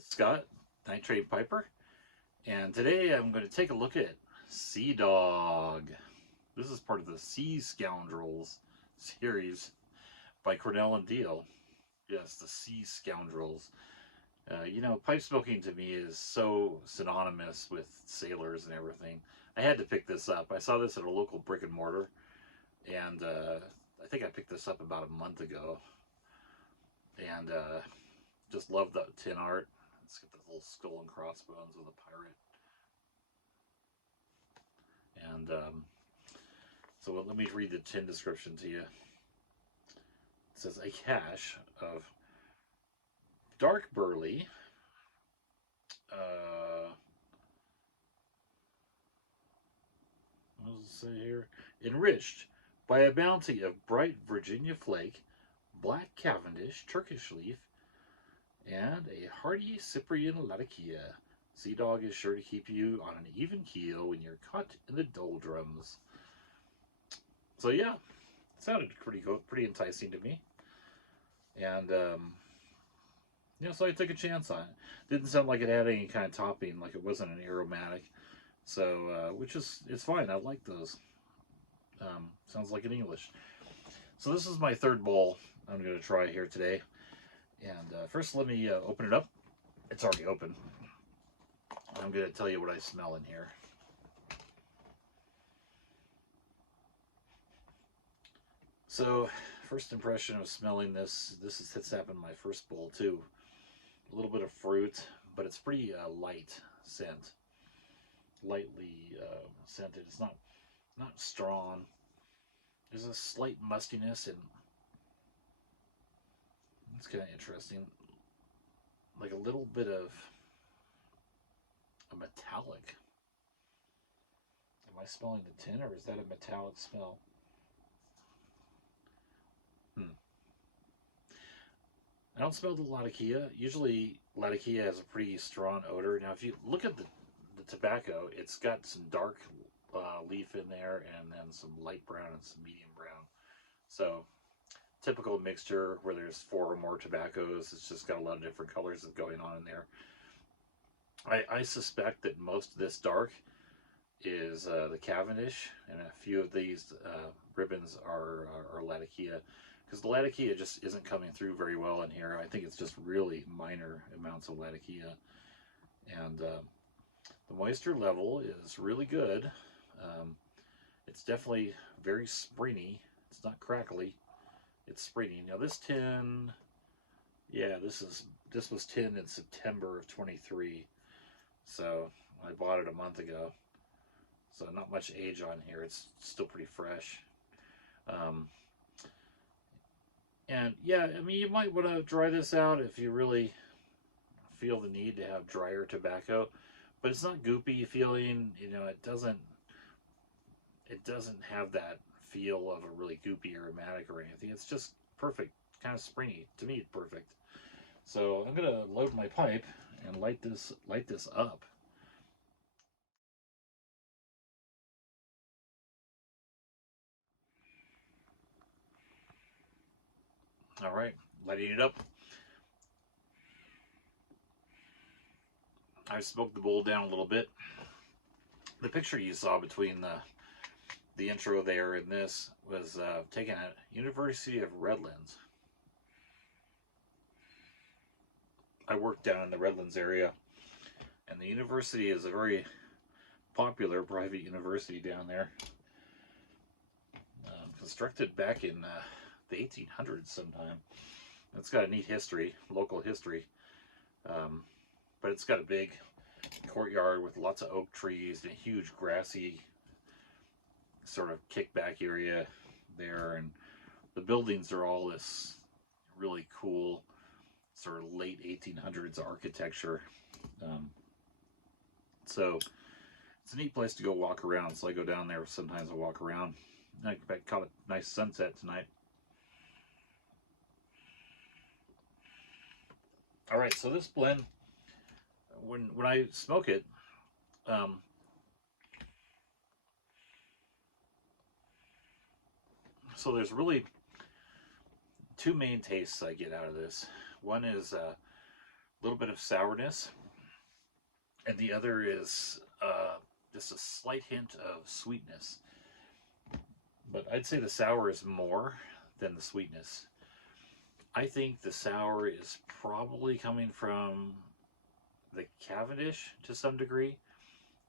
is Scott, Nitrate Piper, and today I'm going to take a look at Sea Dog. This is part of the Sea Scoundrels series by Cornell and Diehl. Yes, the Sea Scoundrels. Pipe smoking to me is so synonymous with sailors and everything. I had to pick this up. I saw this at a local brick and mortar, and I think I picked this up about a month ago, and just love the tin art. Let's get the little skull and crossbones with a pirate. And so let me read the tin description to you. It says a cache of dark burley, what does it say here? Enriched by a bounty of bright Virginia flake, black Cavendish, Turkish leaf, and a hearty Cyprian latakia. Sea Dog is sure to keep you on an even keel when you're caught in the doldrums. So yeah, it sounded pretty good, pretty enticing to me. And so I took a chance on it. Didn't sound like it had any kind of topping, like it wasn't an aromatic. So, which is, it's fine. I like those. Sounds like in English. So this is my third bowl I'm going to try here today. And first let me open it up. It's already open. I'm going to tell you what I smell in here. So, first impression of smelling this has happened in my first bowl too. A little bit of fruit, but it's pretty light scent. Lightly scented. It's not strong. There's a slight mustiness, and it's kind of interesting. Like a little bit of a metallic. Am I smelling the tin, or is that a metallic smell? I don't smell the latakia. Usually, latakia has a pretty strong odor. Now, if you look at the tobacco, it's got some dark leaf in there, and then some light brown and some medium brown. So, typical mixture where there's 4 or more tobaccos. It's just got a lot of different colors going on in there. I suspect that most of this dark is the Cavendish, and a few of these ribbons are latakia, because the latakia just isn't coming through very well in here. I think it's just really minor amounts of latakia, and the moisture level is really good. It's definitely very springy. It's not crackly. It's springy. Now this tin, yeah, this was tin in September of 23, so I bought it a month ago. So not much age on here. It's still pretty fresh. And yeah, I mean, you might want to dry this out if you really feel the need to have drier tobacco, but it's not goopy feeling. It doesn't have that feel of a really goopy aromatic or anything. It's just perfect, kind of springy. To me, it's perfect. So I'm gonna load my pipe and light this up. All right, lighting it up. I smoked the bowl down a little bit. The picture you saw between the intro there and this was taken at University of Redlands. I worked down in the Redlands area, and the university is a very popular private university down there. Constructed back in the 1800s sometime. It's got a neat history, local history, but it's got a big courtyard with lots of oak trees and a huge grassy sort of kickback area there, and the buildings are all this really cool sort of late 1800s architecture. So it's a neat place to go walk around. So I go down there sometimes. I walk around. I caught a nice sunset tonight. All right, so this blend, when I smoke it, so there's really 2 main tastes I get out of this. One is little bit of sourness, and the other is just a slight hint of sweetness. But I'd say the sour is more than the sweetness. I think the sour is probably coming from the Cavendish to some degree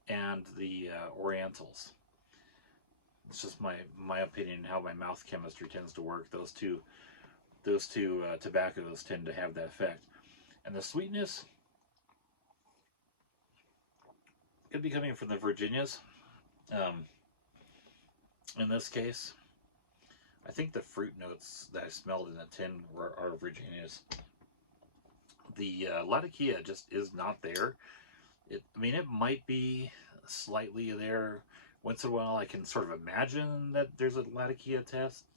and the Orientals. It's just my opinion how my mouth chemistry tends to work. Those two tobaccos tend to have that effect. And the sweetness could be coming from the Virginias. Um, in this case, I think the fruit notes that I smelled in the tin are Virginias. The Latakia just is not there. I mean, it might be slightly there. Once in a while, I can sort of imagine that there's a Latakia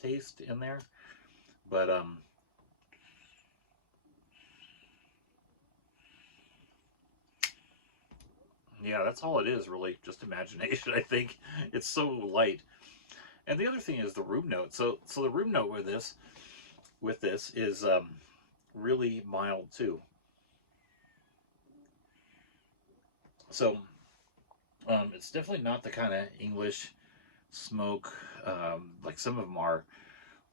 taste in there, but yeah, that's all it is, really, just imagination. I think it's so light. And the other thing is the room note. So the room note with this is really mild too. So it's definitely not the kind of English smoke like some of them are,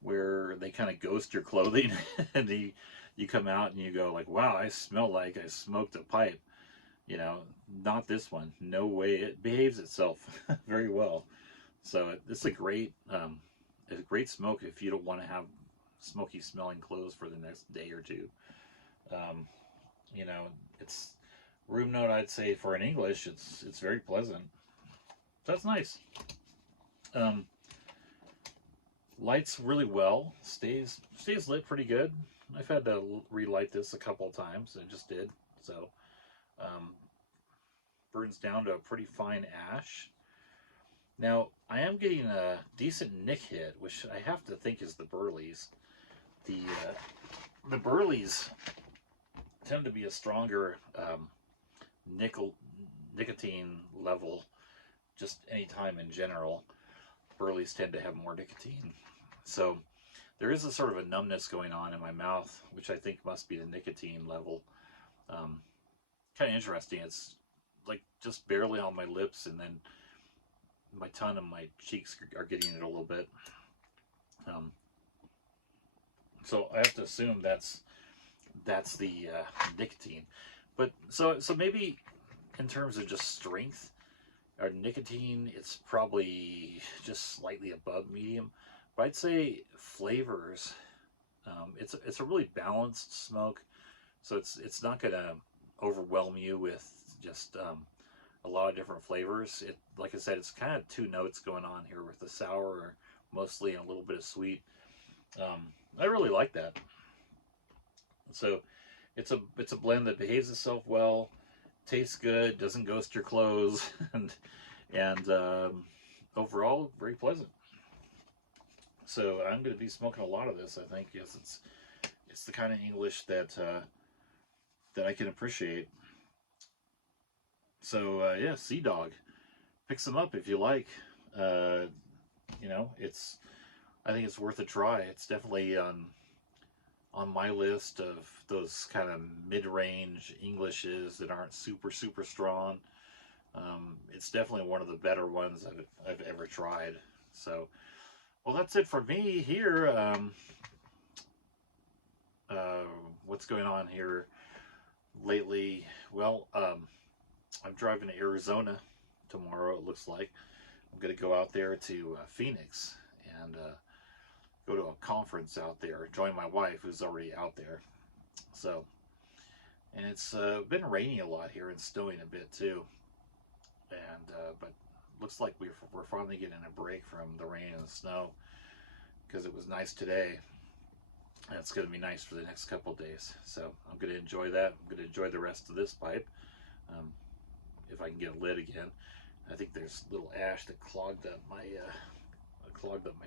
where they kind of ghost your clothing and you come out and you go like, wow, I smell like I smoked a pipe. You know, not this one. No way. It behaves itself very well. So it's a great smoke if you don't want to have smoky smelling clothes for the next day or two. Um, you know, it's room note. I'd say for an English, it's very pleasant. That's nice. Um, Lights really well. Stays lit pretty good. I've had to relight this a couple of times. I just did. So um, burns down to a pretty fine ash. Now I am getting a decent nick hit, which I have to think is the burleys. The burleys tend to be a stronger nicotine level just any time in general. Burleys tend to have more nicotine. So there is a sort of a numbness going on in my mouth, which I think must be the nicotine level. Um, Kind of interesting. It's like just barely on my lips, and then my tongue and my cheeks are getting it a little bit. Um, so I have to assume that's the nicotine. But so maybe in terms of just strength or nicotine, it's probably just slightly above medium. But I'd say flavors. It's a really balanced smoke, so it's not gonna overwhelm you with just a lot of different flavors. It, like I said, it's kind of two notes going on here with the sour mostly and a little bit of sweet. I really like that. So it's a blend that behaves itself well, tastes good, doesn't ghost your clothes, and overall very pleasant. So I'm going to be smoking a lot of this. I think yes, it's the kind of English that I can appreciate. So yeah, Sea Dog, pick some up if you like. Uh, it's I think it's worth a try. It's definitely on my list of those kind of mid-range Englishes that aren't super strong. It's definitely one of the better ones I've ever tried. So, well, that's it for me here. Uh, what's going on here lately? Well, I'm driving to Arizona tomorrow. It looks like I'm going to go out there to Phoenix and go to a conference out there. Join my wife, who's already out there. So, and it's been raining a lot here and snowing a bit too. And but looks like we're finally getting a break from the rain and the snow because it was nice today. And it's going to be nice for the next couple of days. So I'm going to enjoy that. I'm going to enjoy the rest of this pipe. Um, if I can get it lit again. I think there's a little ash that clogged up my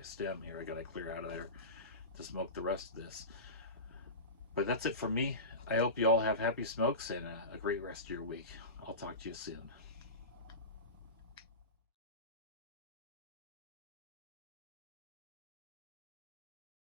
stem here. I got to clear out of there to smoke the rest of this. But that's it from me. I hope you all have happy smokes and a great rest of your week. I'll talk to you soon.